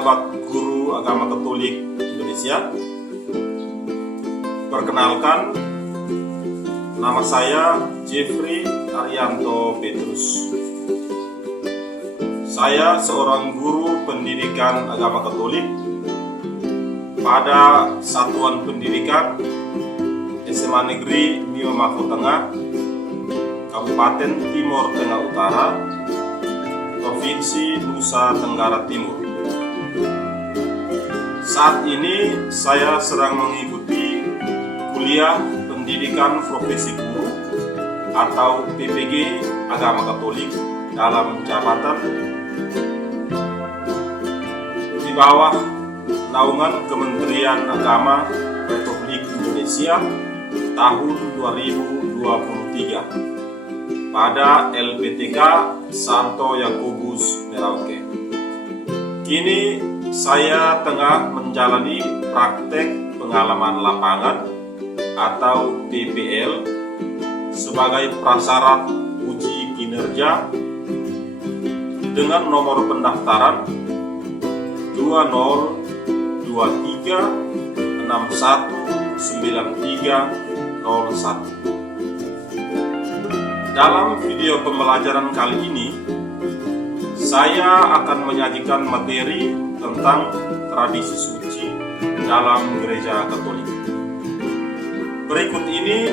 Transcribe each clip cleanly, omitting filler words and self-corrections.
sahabat guru agama Katolik Indonesia. Perkenalkan, nama saya Jeffrey Arianto Petrus. Saya seorang guru pendidikan agama Katolik pada Satuan Pendidikan SMA Negeri Mio Mako Tengah, Kabupaten Timur Tengah Utara, Provinsi Nusa Tenggara Timur. Saat ini saya sedang mengikuti kuliah pendidikan profesi guru atau PPG Agama Katolik dalam jabatan di bawah naungan Kementerian Agama Republik Indonesia tahun 2023 pada LPTK Santo Yakobus Merauke. Kini saya tengah menjalani praktek pengalaman lapangan atau PPL sebagai prasyarat uji kinerja dengan nomor pendaftaran 2023619301. Dalam video pembelajaran kali ini, saya akan menyajikan materi tentang tradisi suci dalam gereja Katolik. Berikut ini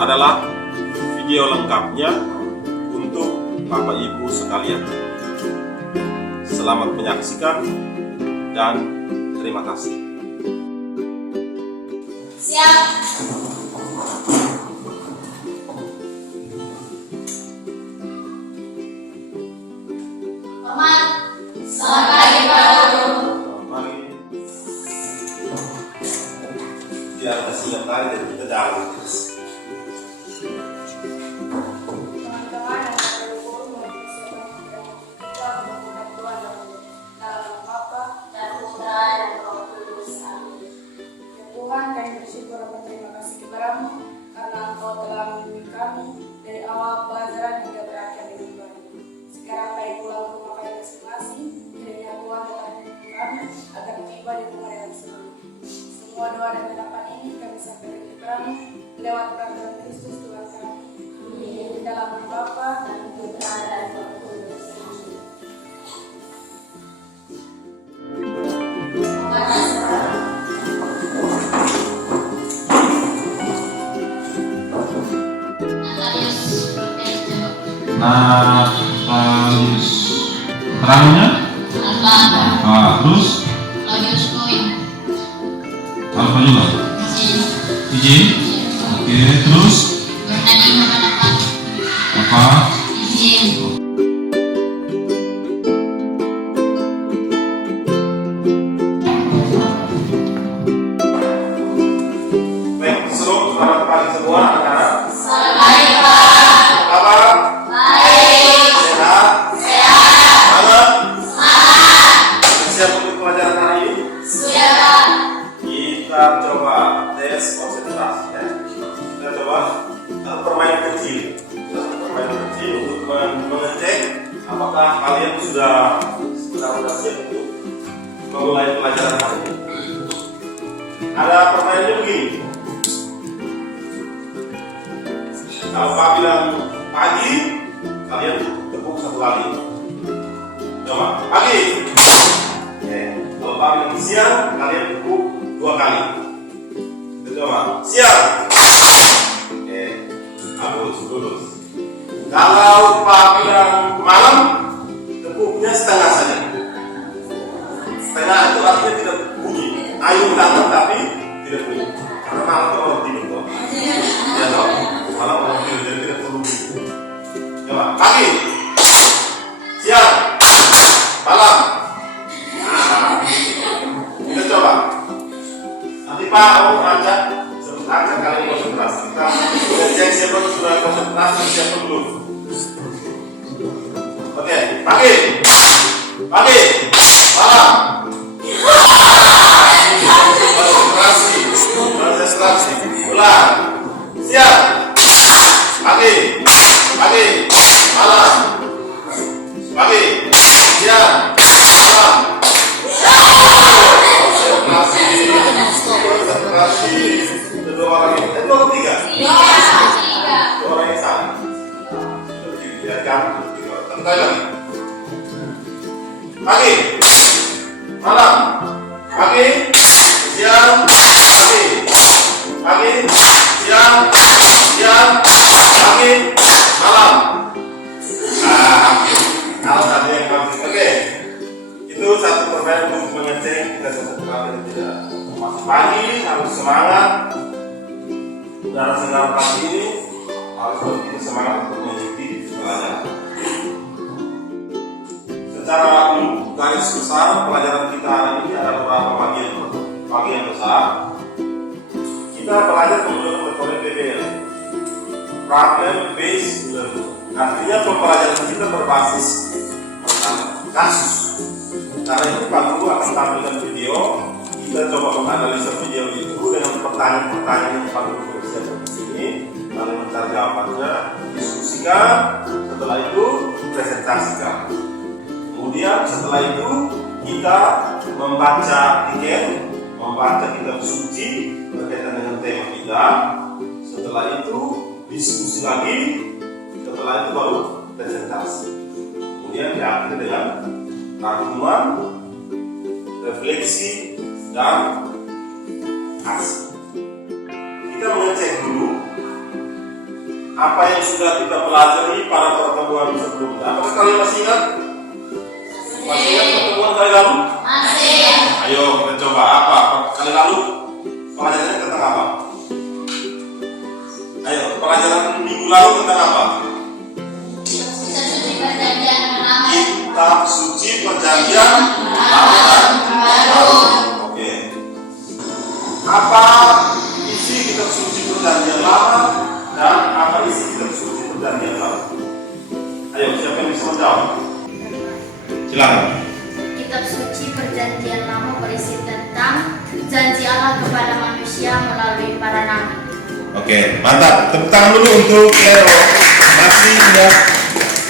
adalah video lengkapnya untuk Bapak Ibu sekalian. Selamat menyaksikan dan terima kasih. Siap. Selamat pagi Pak Guru. Selamat pagi. Biar kita siap lagi dan kita jalan. Teman-teman yang berhubung mengucapkan Tuhan dalam Bapa dan Putra dan Roh Kudus. Amin. Ya Tuhan, kami bersyukur dan berterima kasih kepadamu karena Engkau telah melindungi kami dari awal pelajaran hingga berakhir dengan baik. Sekarang kami pulang ke rumah kami masing-masing. Kiranya Tuhan tetap melindungi kami agar tiba di rumah yang selalu. Semua doa dan harapan ini kami sampaikan kepadamu lewat perantara Kristus Tuhan kami. Amin. Dalam nama Bapa dan Putra dan Roh Kudus. Amin. Natalius terangnya terus apa juga izin oke terus apa Baik, selamat pagi semua anak-anak. Selamat pagi Pak. Apa kabar? Baik. Sehat? Semangat? Siap untuk pelajaran hari ini? Sudah Pak. Kita coba tes konsentrasi ya. Kita coba permainan kecil. Permainan kecil untuk mengecek apakah kalian sudah siap untuk memulai pelajaran hari ini. Ada permainannya begini. Kalau Pak bilang pagi, kalian tepuk satu kali. Coba pagi. Kalau Pak bilang siang, kalian tepuk dua kali. Coba siang. Lulus. Kalau Pak bilang malam, tepuknya setengah saja. Setengah itu artinya tidak bunyi. Ayun datang tapi tidak bunyi. Karena malam itu orang tidur toh. Ya toh. Malam orang tidur jadi tidak perlu bunyi. Coba pagi, siang, malam. Nah, kita coba. Nanti Pak mau ajak sebelum ajak kalian konsentrasi. Kita cek siapa sudah konsentrasi, siapa belum. Oke, pagi, malam. Konsentrasi, ulang. Siang, pagi, malam. Pagi, siang, malam. Dua orang yang sama. Ya kan? Tentu lagi. Pagi, malam, pagi, siang, pagi, pagi, siang, siang, pagi, malam. Kalau ada yang masih oke. Itu satu permainan untuk mengecek kita sesuatu atau tidak. Masih pagi harus semangat. Udara segar pagi ini harus begitu semangat untuk mengikuti pelajaran. Secara garis besar pelajaran kita hari ini ada beberapa bagian besar. Kita belajar menggunakan metode PBL, Problem Based Learning. Artinya pembelajaran kita berbasis kasus. Karena itu Pak Guru akan tampilkan video. Kita coba menganalisa video itu dengan pertanyaan-pertanyaan yang Pak Guru bersiapkan di sini, lalu mencari jawabannya, diskusikan. Setelah itu presentasikan. Kemudian setelah itu kita membaca kitab suci berkaitan dengan tema kita. Setelah itu diskusi lagi. Setelah itu baru presentasi. Kemudian diakhiri dengan rangkuman, refleksi, dan aksi. Kita mengecek dulu apa yang sudah kita pelajari pada pertemuan sebelumnya. Apakah kalian masih ingat? Masih ingat pertemuan kali lalu? Masih. Ayo kita coba apa kali lalu pelajarannya tentang apa? Ayo pelajaran minggu lalu tentang apa? Kitab suci perjanjian lama dan baru. Oke. Apa isi kitab suci perjanjian lama dan apa isi kitab suci perjanjian baru? Ayo siapa yang bisa menjawab? Silakan. Kitab suci perjanjian lama berisi tentang janji Allah kepada manusia melalui para nabi. Oke, mantap. Tepuk tangan dulu untuk Lero. Masih ingat,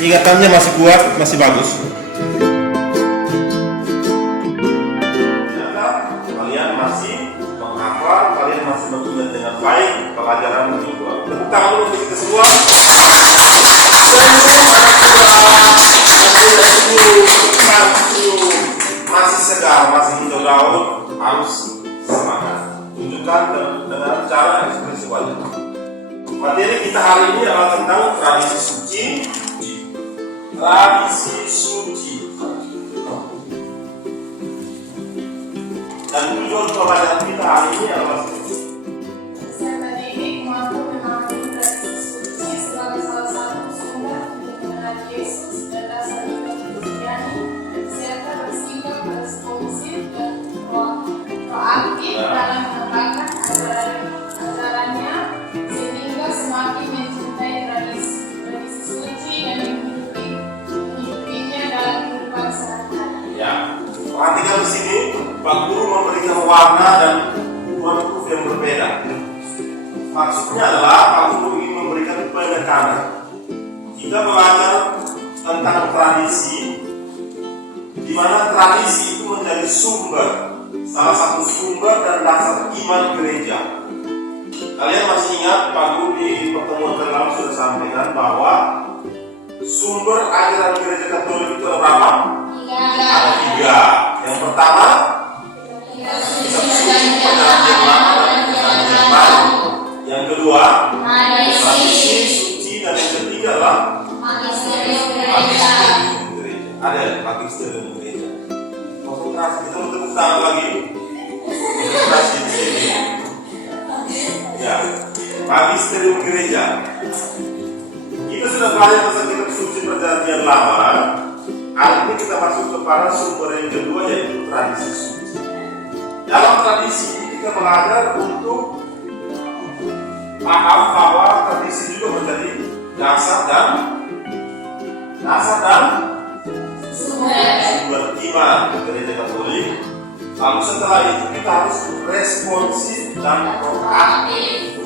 ingatannya masih kuat, masih bagus. Ternyata kalian masih menghafal, kalian masih mengingat dengan baik pelajaran minggu lalu. Tepuk tangan dulu untuk kita semua. Masih segar, masih hijau daun, harus semangat. Tunjukkan dengan cara ekspresi wajah. Materi kita hari ini adalah tentang tradisi suci. Tradisi suci. Dan tujuan pelajaran kita hari ini adalah Saya mendidik mampu memahami tradisi suci sebagai salah satu sumber untuk mengenal Yesus dan dasar iman Kristiani, serta bersikap responsif dan proaktif dalam mengembangkan ajarannya, sehingga semakin mencintai tradisi suci dan menghidupinya dalam kehidupan sehari-hari. ya. Perhatikan di sini, Pak Guru memberikan warna dan huruf yang berbeda. Maksudnya adalah Pak Guru ingin memberikan penekanan. Kita belajar tentang tradisi, di mana tradisi itu menjadi sumber, salah satu sumber dan dasar iman gereja. Kalian masih ingat Pak Guru di pertemuan lalu sudah sampaikan bahwa sumber ajaran gereja Katolik itu ada berapa? Ada 3. Yang pertama, kitab suci perjanjian lama dan perjanjian baru. Yang kedua, tradisi suci, dan yang ketiga adalah magisterium gereja. Ada magisterium gereja. Konsentrasi, kita mau tepuk tangan lagi. Konsentrasi di sini. Ya, magisterium gereja. Kita sudah belajar tentang kitab suci perjanjian lama. Hari ini kita masuk kepada sumber yang kedua, yaitu tradisi suci. Dalam tradisi ini kita belajar untuk paham bahwa tradisi juga menjadi dasar dan sumber iman gereja Katolik. Lalu setelah itu kita harus responsif dan proaktif.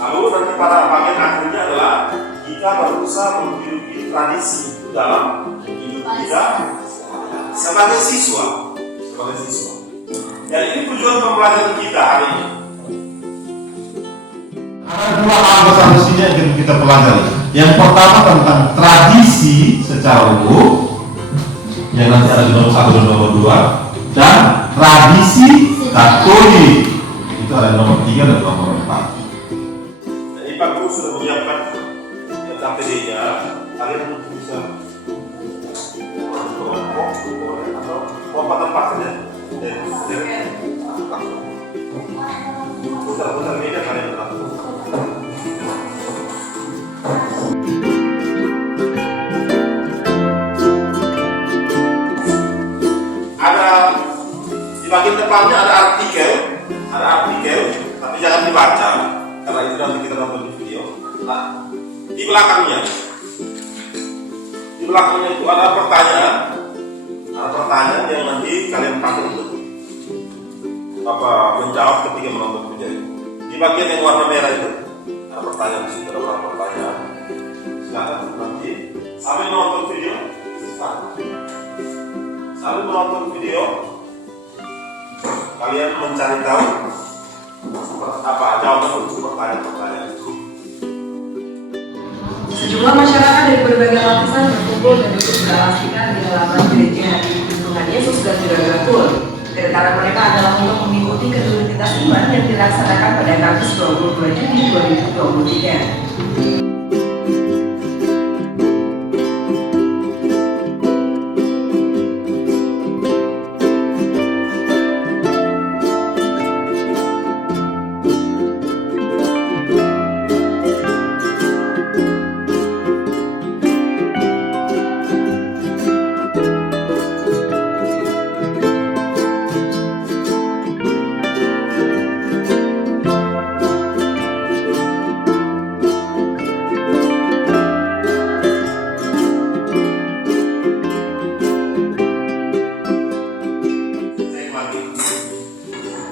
Lalu nanti pada bagian akhirnya adalah kita berusaha menghidupi tradisi itu dalam hidup kita sebagai siswa. Dan ini tujuan pembelajaran kita hari ini. Ada dua hal besar di sini yang kita pelajari. Yang pertama tentang tradisi secara umum, yang nanti ada di nomor 1 dan nomor 2, dan tradisi Katolik itu ada di nomor 3 dan nomor 4. Jadi Pak Guru sudah menyiapkan KPD-nya, kalian bisa atau tempat saja. Putar-putar meja kalian langsung. Ada di bagian depannya ada artikel, tapi jangan dibaca karena itu nanti kita nonton di video. Nah, di belakangnya itu ada pertanyaan yang nanti kalian pakai untuk menjawab ketika menonton video ini. Di bagian yang warna merah itu ada pertanyaan, di situ ada beberapa pertanyaan. Silakan nanti sambil menonton video, kalian mencari tahu apa jawaban untuk pertanyaan-pertanyaan itu. Sejumlah masyarakat dari berbagai lapisan berkumpul dan ikut beralastikan di halaman gereja Tuhan Yesus dan Juragan. Di antara mereka adalah untuk mengikuti kedua identitas iman yang dilaksanakan pada Kamis 22 Juni 2023.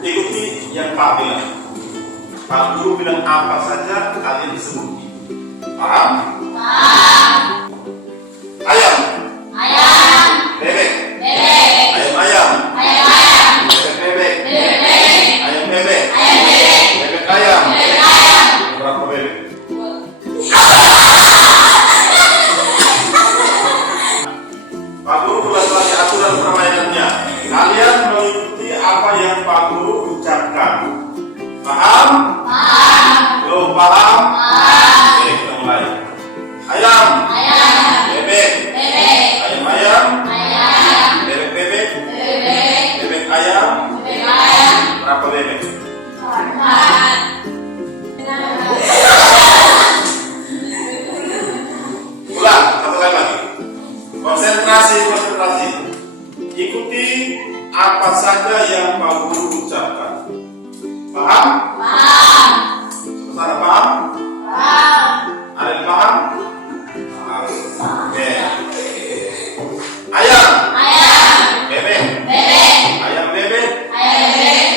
Ikuti yang Pak bilang. Pak Guru bilang apa saja kalian disebut. Paham? Paham. Ayam. Ayam. Bebek. Bebek. Ayam. Ayam. Ayam. Bebek. Bebek. Ayam bebek. Ayam bebek. Bebek ayam. Bebek ayam. Berapa bebek? Pak Guru ulas lagi aturan permainannya. Kalian mengikuti apa yang Pak Guru ucapkan. Paham? Paham. Belum paham? Paham. Oke, kita mulai. Ayam. Ayam. Bebek. Bebek. Ayam. Ayam. Bebek bebek. Bebek. Bebek ayam. Bebek ayam. Berapa bebek? Empat. Ulang, satu kali lagi. Konsentrasi. Ikuti apa saja yang Pak Guru ucapkan. Paham? Paham. Sana paham? Paham. Ada yang paham? Oke. Ayam. Ayam. Bebek. Bebek. Ayam bebek. Ayam bebek.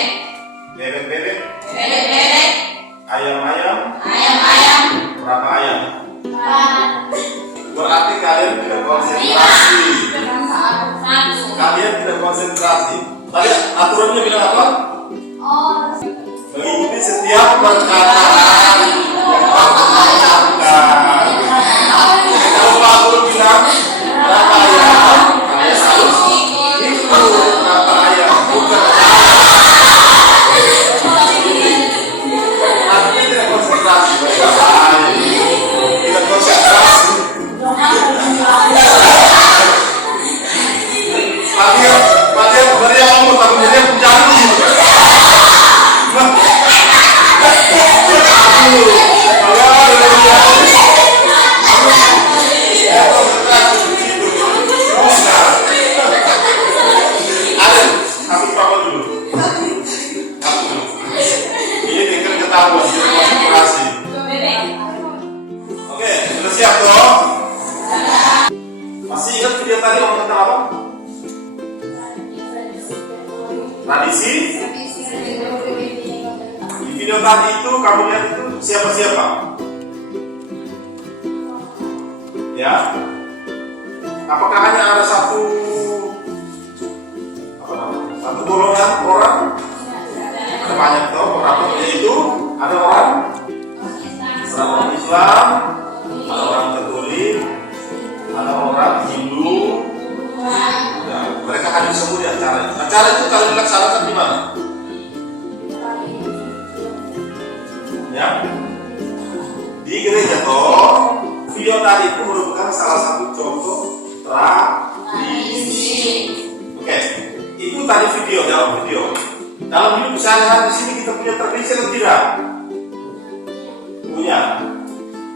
Bebek bebek. Bebek bebek. Ayam. Ayam. Berapa ayam? Empat. Berarti kalian tidak konsentrasi. Satu. Kalian tidak konsentrasi. Tadi aturannya bilang apa? Oh. Mengikuti setiap perkataan yang Pak Guru ucapkan. Jadi kalau Pak Guru bilang berapa ayam, kalian harus ikut berapa ayam. Bukan artinya tidak konsentrasi. Tidak konsentrasi. Latihan beri yang ngomong, tapi dia menjadi. Oke, sudah siap toh? Masih ingat video tadi ngomong tentang apa? Tradisi? Di video tadi itu kamu lihat itu siapa-siapa? Ya? Apakah hanya ada satu golongan orang? Ada banyak toh orang, yaitu ada orang Islam, ada orang Katolik, ada orang Hindu. Ya, mereka hadir semua di acara itu. Acara itu kalau dilaksanakan di mana? Ya, di gereja toh. Video tadi itu merupakan salah satu contoh tradisi. Oke, itu tadi video, dalam video. Dalam hidup sehari-hari di sini kita punya tradisi atau tidak? Punya.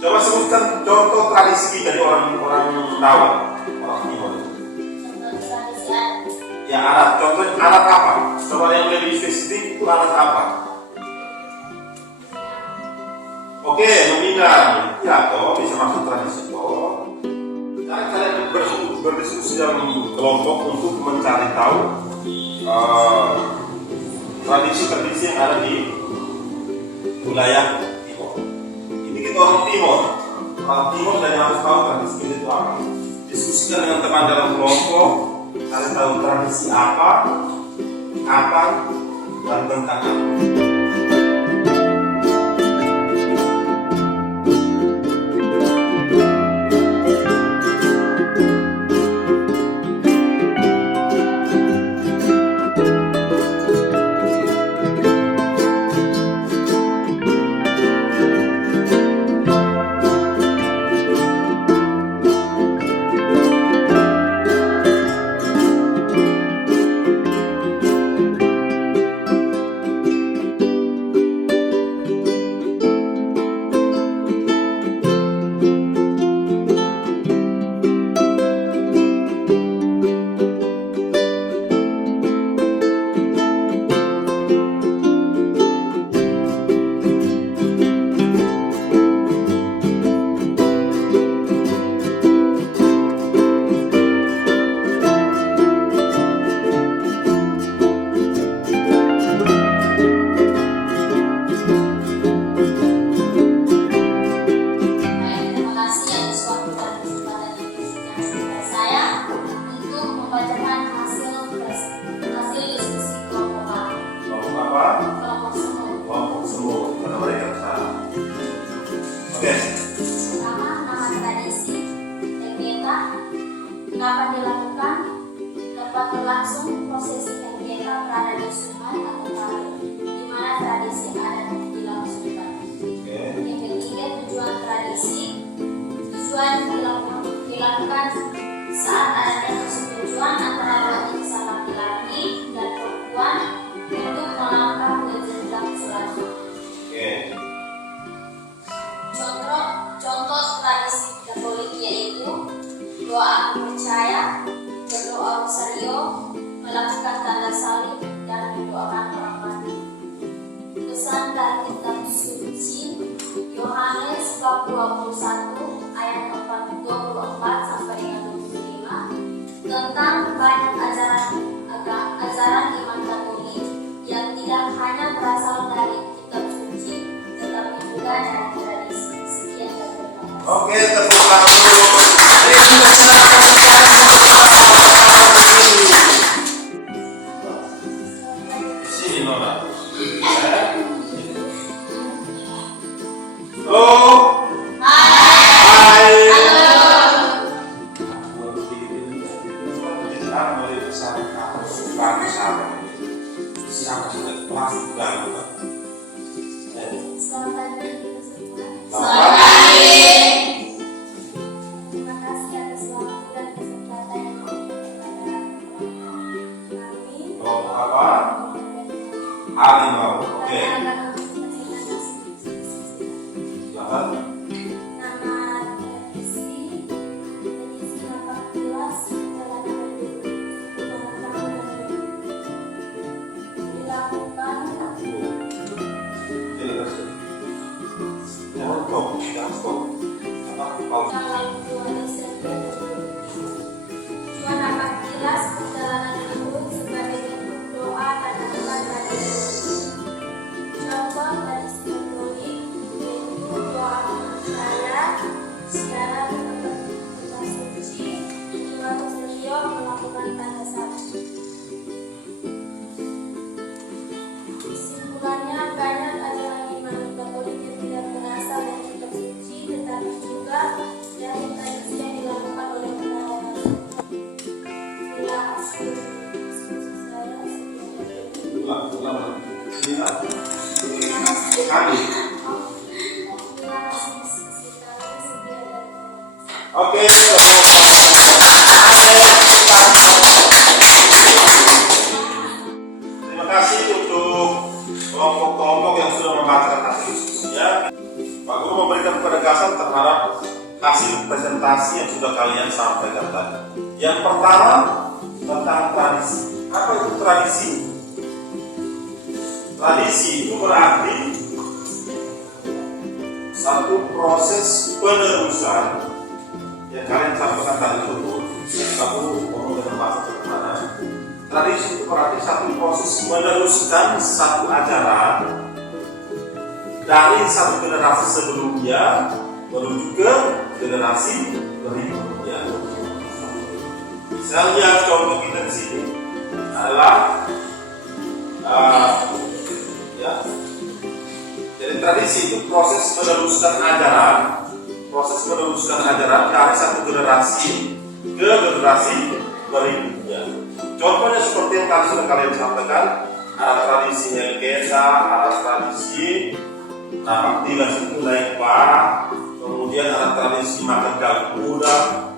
Coba sebutkan contoh tradisi kita di orang Jawa, orang Timur. Ya, alat. Contohnya alat apa? Coba yang lebih spesifik itu alat apa? Oke, nominal. Ya, toh bisa masuk tradisi toh. Sekarang kalian berdiskusi dalam kelompok untuk mencari tahu tradisi-tradisi yang ada di wilayah Timur. Ini kita orang Timur. Orang Timur dan yang harus tahu tradisi itu apa. Diskusikan dengan teman dalam kelompok. Kalian tahu tradisi apa, kapan, dan tentang apa. Kapan dilakukan? Dapat berlangsung prosesi sengketa berada di sungai atau kali, di mana tradisi adat dilangsungkan. Yang ketiga, tujuan tradisi. Tujuan dilakukan saat adanya persetujuan antara dua jenis laki-laki dan perempuan untuk melangkah ke jenjang selanjutnya. Contoh tradisi Katolik yaitu doa aku percaya, berdoa rosario, melakukan tanda salib, dan mendoakan orang mati. Pesan dari kitab suci Yohanes bab 21 ayat 24 sampai dengan 25 tentang banyak ajaran iman Katolik yang tidak hanya berasal dari kitab suci, tetapi juga dari tradisi. Sekian dan terima kasih. Oke, tepuk tangan dulu. Sini Nora. Halo. Hai. Selamat pagi semua. Selamat Terima kasih atas waktu dan kesempatan yang diberikan kepada kami. Kelompok apa? Harimau. Oke. Silakan. Nama edisi 18 dilakukan Jangan stop. Apa? Pause. tanggal 2 Desember 2007. Tujuan akan jelas perjalanan itu sebagai bentuk doa dan aturan dari contoh dari Katolik yaitu doa percaya, secara kitab suci, doa rosario, melakukan tanda salib. Kesimpulannya, banyak ajaran iman Katolik yang tidak berasal dari kitab suci Oke, terima kasih untuk kelompok-kelompok yang sudah membacakan hasil diskusinya. Pak Guru memberikan penegasan terhadap hasil presentasi yang sudah kalian sampaikan tadi. Yang pertama tentang tradisi. Apa itu tradisi? Tradisi itu berarti satu proses penerusan yang kalian sampaikan tadi itu. Aku ngomong dengan bahasa sederhana. Tradisi itu berarti satu proses meneruskan satu ajaran dari satu generasi sebelumnya menuju ke generasi berikutnya. Misalnya contoh kita di sini adalah jadi tradisi itu proses meneruskan ajaran dari satu generasi ke generasi berikutnya. Contohnya seperti yang tadi sudah kalian sampaikan, ada tradisi Helkesa, ada tradisi napak tilas itu naik pak, kemudian ada tradisi makan jagung muda.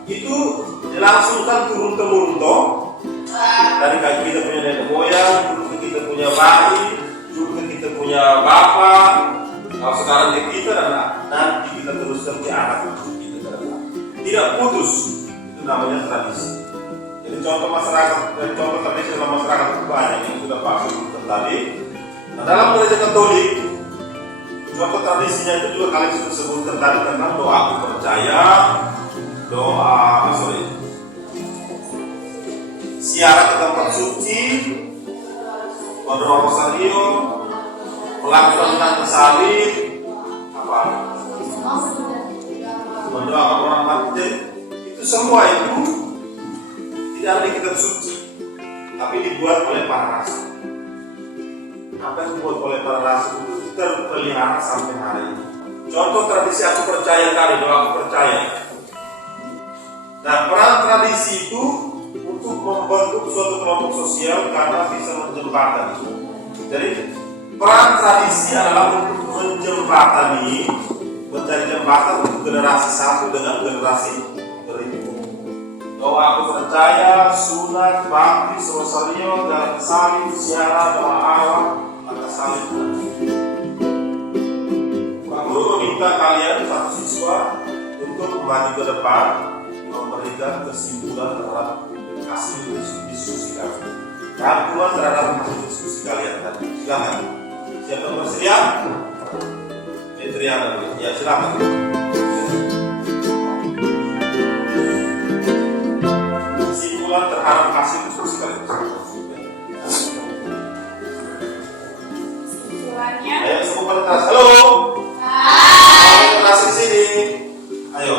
Itu dilangsungkan turun temurun toh dari kayak kita punya nenek moyang, dulu kita punya bayi, dulu kita punya bapak, kalau sekarang di kita dan nanti kita teruskan ke anak kita. Tidak putus, itu namanya tradisi. Jadi contoh tradisi dalam masyarakat itu banyak yang sudah Pak sebutkan tadi. Nah, dalam gereja Katolik, contoh tradisinya itu juga kalian sudah sebutkan tadi tentang doa aku percaya, siaran ke tempat suci, berdoa rosario, melakukan salib, mendoakan orang mati. Itu semua itu tidak ada di kitab suci, tapi dibuat oleh para rasul. Apa yang dibuat oleh para rasul itu terpelihara sampai hari ini. Contoh tradisi aku percaya tadi, doa aku percaya. Nah, peran tradisi itu untuk membentuk suatu kelompok sosial karena bisa menjembatani. Jadi peran tradisi adalah untuk menjembatani, mencari jembatan untuk generasi satu dengan generasi berikutnya. Doa aku percaya, sunat, baptis, rosario, dan salib, ziarah, doa awal, maka salib. Pak Guru meminta kalian satu siswa untuk maju ke depan memberikan kesimpulan terhadap hasil diskusi kami. Rangkuman terhadap hasil diskusi kalian tadi. Silakan. Siapa yang bersedia? Petriana, ya silakan. Kesimpulan terhadap hasil diskusi kalian. Kesimpulannya. Ayo semua kelas. Halo. Hai. Kelas di sini. Ayo.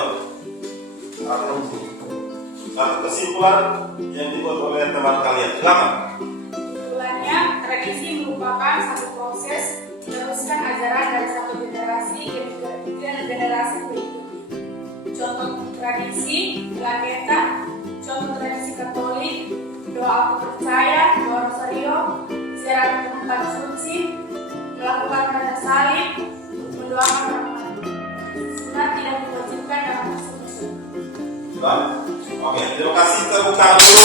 Satu kesimpulan yang dibuat oleh teman kalian. Silakan. Kesimpulannya, tradisi merupakan satu proses meneruskan ajaran dari satu generasi ke generasi berikutnya. Contoh tradisi Laketa, contoh tradisi Katolik, doa aku percaya, doa rosario, ziarah ke tempat suci, melakukan tanda salib, mendoakan orang mati. Sunat tidak diwajibkan dalam masuk surga. Sudah? Oke, terima kasih. Kita buka dulu.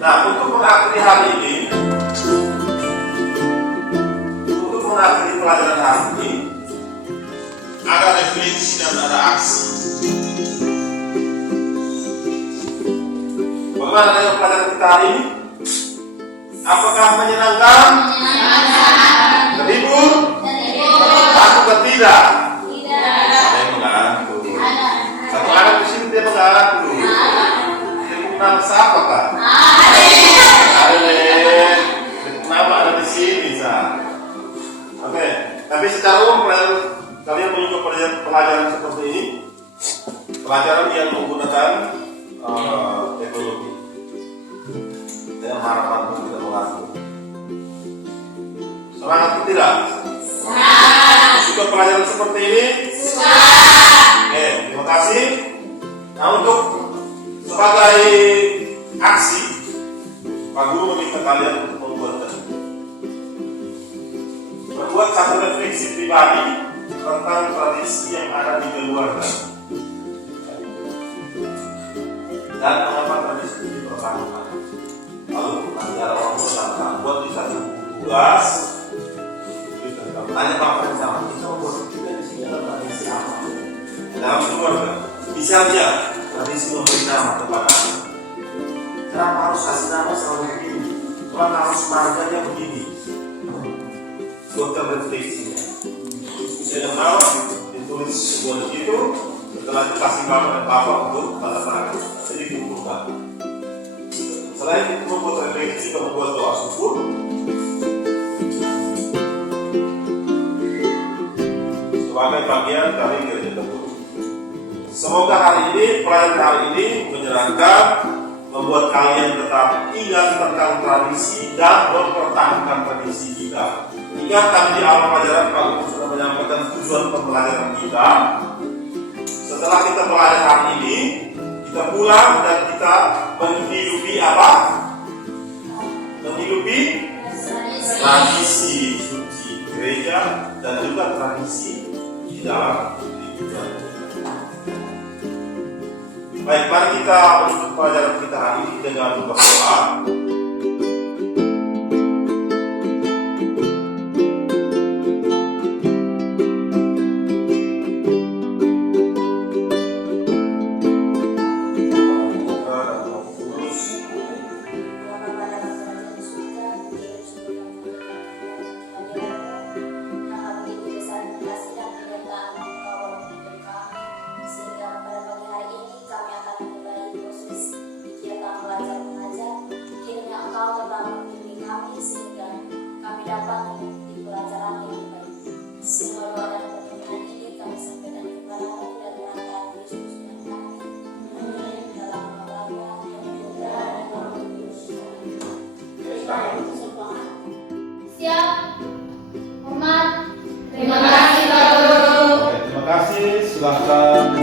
Nah, untuk mengakhiri hari ini, untuk mengakhiri pelajaran hari ini, ada refleksi dan ada aksi. Bagaimana dengan pelajaran kita hari ini? Apakah menyenangkan? Terhibur? Atau tidak? Saya mengaku. Satu anak di sini dia mengaku. Nama siapa Pak? Nama ada di sini Sa. Oke. Tapi secara umum kalian menyukai pelajaran seperti ini, pelajaran yang menggunakan teknologi dengan harapan untuk tidak mengaku. Semangat atau tidak? Suka pelajaran seperti ini? Oke, terima kasih. Nah, untuk sebagai aksi, Pak Guru meminta kalian untuk membuat satu refleksi pribadi tentang tradisi yang ada di keluarga dan mengapa tradisi itu dipertahankan. Lalu nanti ada orang tua buat di satu buku tugas. Tanya Bapak sama kita membuat juga di sini adalah tradisi apa dalam keluarga. Misalnya tradisi memberi nama kepada anak. Kenapa harus kasih nama selalu begini? Kenapa harus marganya begini? Dokter refleksinya. Saya tahu ditulis sebuah itu setelah dikasih nama dan Bapak untuk tanda tangan. Jadi dikumpulkan. Selain itu membuat refleksi dan membuat doa syukur. Sebagai bagian dari gereja tersebut. Semoga hari ini, pelajaran hari ini menyenangkan, membuat kalian tetap ingat tentang tradisi dan mempertahankan tradisi kita. Ingat tadi di awal pelajaran Pak Guru sudah menyampaikan tujuan pembelajaran kita. Setelah kita belajar hari ini, kita pulang dan kita menghidupi apa? Menghidupi tradisi suci gereja dan juga tradisi di dalam kehidupan. Baik, mari kita menutup pelajaran kita hari ini dengan berdoa. Siap, hormat. Terima kasih, silahkan.